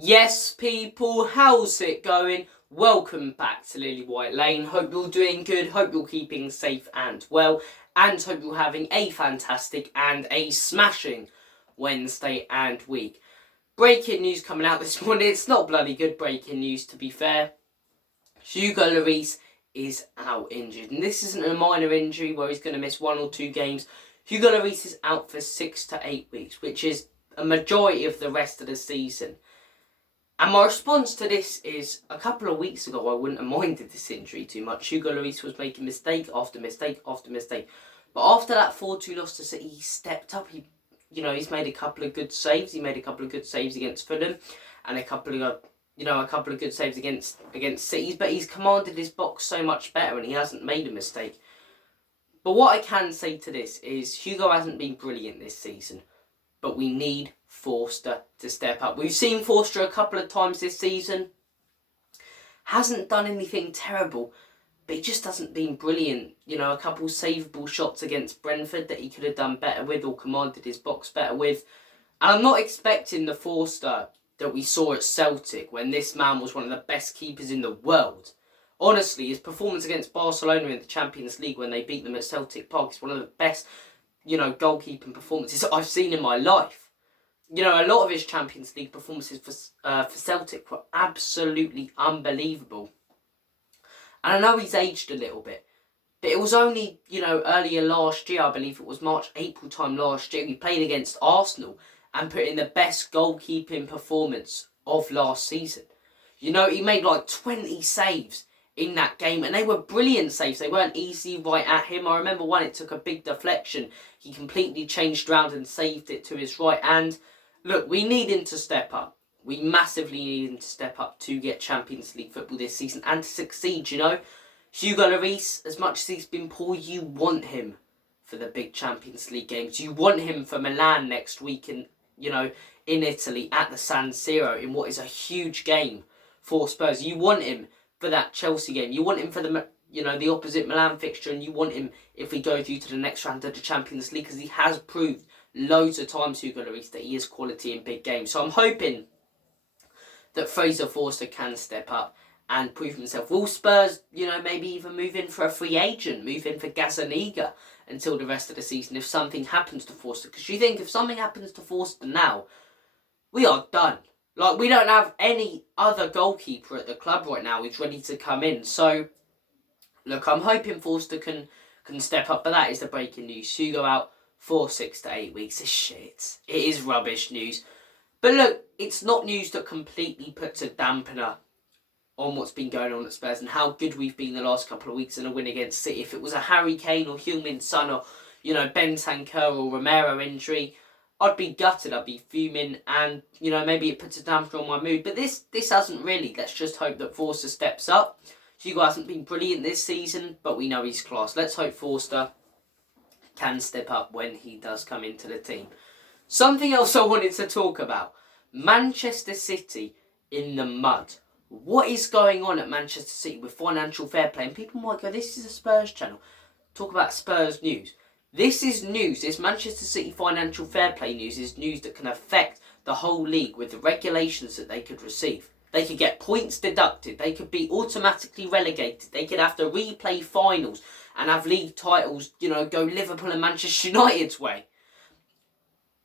Yes, people, how's it going? Welcome back to Lily White Lane. Hope you're doing good, hope you're keeping safe and well, and hope you're having a fantastic and a smashing Wednesday and week. Breaking news coming out this morning. It's not bloody good breaking news, to be fair. Hugo Lloris is out injured, and this isn't a minor injury where he's going to miss 1 or 2 games. Hugo Lloris is out for 6 to 8 weeks, which is a majority of the rest of the season. And my response to this is, a couple of weeks ago I wouldn't have minded this injury too much. Hugo Lloris was making mistake after mistake after mistake. But after that 4-2 loss to City, he stepped up. He's made a couple of good saves. He made a couple of good saves against Fulham and a couple of good saves against City. But he's commanded his box so much better and he hasn't made a mistake. But what I can say to this is Hugo hasn't been brilliant this season. But we need Forster to step up. We've seen Forster a couple of times this season. Hasn't done anything terrible, but he just hasn't been brilliant. A couple savable shots against Brentford that he could have done better with or commanded his box better with. And I'm not expecting the Forster that we saw at Celtic when this man was one of the best keepers in the world. Honestly, his performance against Barcelona in the Champions League when they beat them at Celtic Park is one of the best goalkeeping performances I've seen in my life. A lot of his Champions League performances for Celtic were absolutely unbelievable. And I know he's aged a little bit, but it was only, earlier last year, I believe it was March, April time last year, he played against Arsenal and put in the best goalkeeping performance of last season. He made like 20 saves in that game, and they were brilliant saves. They weren't easy right at him. I remember one, it took a big deflection. He completely changed round and saved it to his right hand. Look, we need him to step up. We massively need him to step up to get Champions League football this season and to succeed, Hugo Lloris, as much as he's been poor, you want him for the big Champions League games. You want him for Milan next week in Italy at the San Siro in what is a huge game for Spurs. You want him for that Chelsea game. You want him for the opposite Milan fixture, and you want him if we go through to the next round of the Champions League, because he has proved loads of times, Hugo Lloris, that he is quality in big games. So I'm hoping that Fraser Forster can step up and prove himself. Will Spurs, maybe even move in for a free agent, move in for Gazzaniga until the rest of the season if something happens to Forster? Because you think if something happens to Forster now, we are done. We don't have any other goalkeeper at the club right now who's ready to come in. So, look, I'm hoping Forster can step up. But that is the breaking news. Hugo out for 6 to 8 weeks. It's shit. It is rubbish news. But look, it's not news that completely puts a dampener on what's been going on at Spurs and how good we've been the last couple of weeks in a win against City. If it was a Harry Kane or Heung-min Son or, Bentancur or Romero injury, I'd be gutted, I'd be fuming, and, maybe it puts a dampener on my mood. But this hasn't really. Let's just hope that Forster steps up. Hugo hasn't been brilliant this season, but we know he's class. Let's hope Forster can step up when he does come into the team. Something else I wanted to talk about. Manchester City in the mud. What is going on at Manchester City with financial fair play? And people might go, this is a Spurs channel. Talk about Spurs news. This is news. This Manchester City financial fair play news is news that can affect the whole league with the regulations that they could receive. They could get points deducted. They could be automatically relegated. They could have to replay finals and have league titles, go Liverpool and Manchester United's way.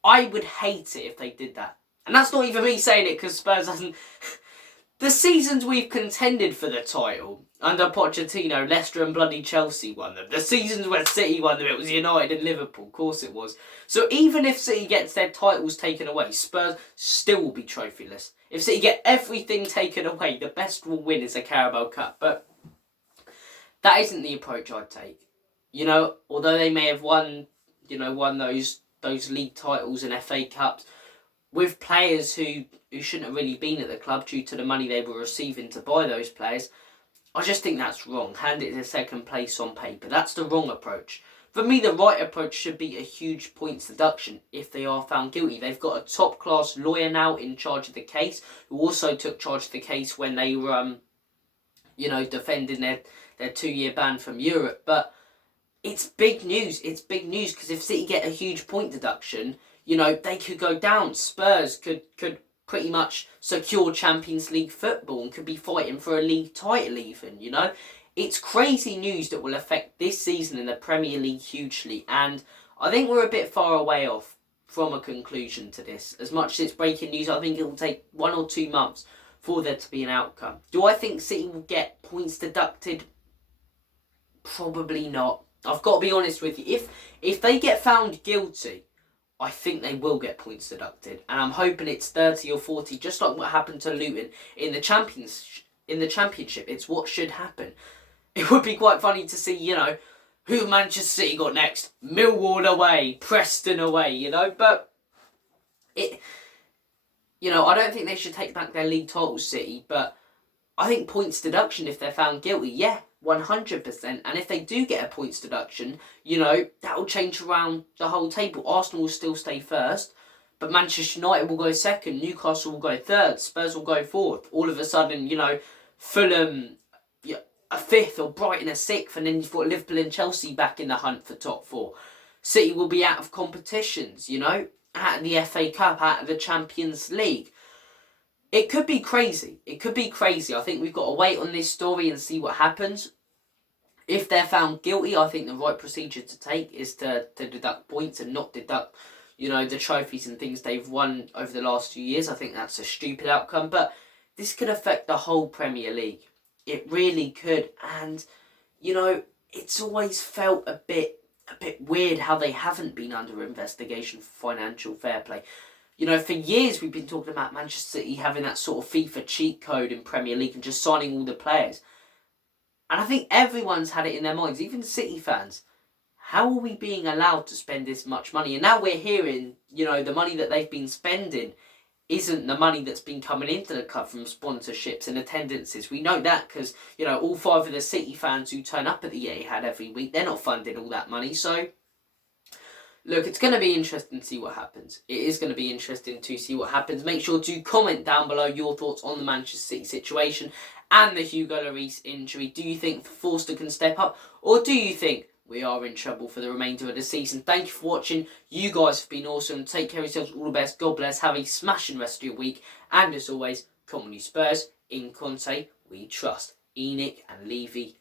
I would hate it if they did that. And that's not even me saying it because Spurs hasn't... The seasons we've contended for the title, under Pochettino, Leicester and bloody Chelsea won them. The seasons where City won them, it was United and Liverpool. Of course it was. So even if City gets their titles taken away, Spurs still will be trophyless. If City get everything taken away, the best will win is a Carabao Cup. But that isn't the approach I'd take. Although they may have won those league titles and FA Cups, with players who shouldn't have really been at the club due to the money they were receiving to buy those players, I just think that's wrong. Hand it to second place on paper. That's the wrong approach. For me, the right approach should be a huge points deduction if they are found guilty. They've got a top-class lawyer now in charge of the case, who also took charge of the case when they were, defending their 2-year ban from Europe. But it's big news. It's big news because if City get a huge point deduction, they could go down. Spurs could pretty much secure Champions League football and could be fighting for a league title even, you know. It's crazy news that will affect this season in the Premier League hugely, and I think we're a bit far away off from a conclusion to this. As much as it's breaking news, I think it will take 1 or 2 months for there to be an outcome. Do I think City will get points deducted? Probably not. I've got to be honest with you. If they get found guilty, I think they will get points deducted, and I'm hoping it's 30 or 40, just like what happened to Luton in the Championship. It's what should happen. It would be quite funny to see, you know, who Manchester City got next. Millwall away, Preston away, you know, but you know, I don't think they should take back their league title, City, but I think points deduction if they're found guilty, yeah, 100%. And if they do get a points deduction, you know, that will change around the whole table. Arsenal will still stay first, but Manchester United will go second, Newcastle will go third, Spurs will go fourth. All of a sudden, you know, Fulham a fifth or Brighton a sixth, and then you've got Liverpool and Chelsea back in the hunt for top 4. City will be out of competitions, you know, out of the FA Cup, out of the Champions League. It could be crazy. It could be crazy. I think we've got to wait on this story and see what happens. If they're found guilty, I think the right procedure to take is to deduct points and not deduct, you know, the trophies and things they've won over the last few years. I think that's a stupid outcome, but this could affect the whole Premier League. It really could, and you know, it's always felt a bit weird how they haven't been under investigation for financial fair play. You know, for years we've been talking about Manchester City having that sort of FIFA cheat code in Premier League and just signing all the players. And I think everyone's had it in their minds, even City fans. How are we being allowed to spend this much money? And now we're hearing, you know, the money that they've been spending isn't the money that's been coming into the club from sponsorships and attendances. We know that because, you know, all 5 of the City fans who turn up at the Etihad every week, they're not funding all that money. So, look, it's going to be interesting to see what happens. It is going to be interesting to see what happens. Make sure to comment down below your thoughts on the Manchester City situation and the Hugo Lloris injury. Do you think Forster can step up, or do you think we are in trouble for the remainder of the season? Thank you for watching. You guys have been awesome. Take care of yourselves. All the best. God bless. Have a smashing rest of your week. And as always, come on you Spurs. In Conte, we trust. Enoch and Levy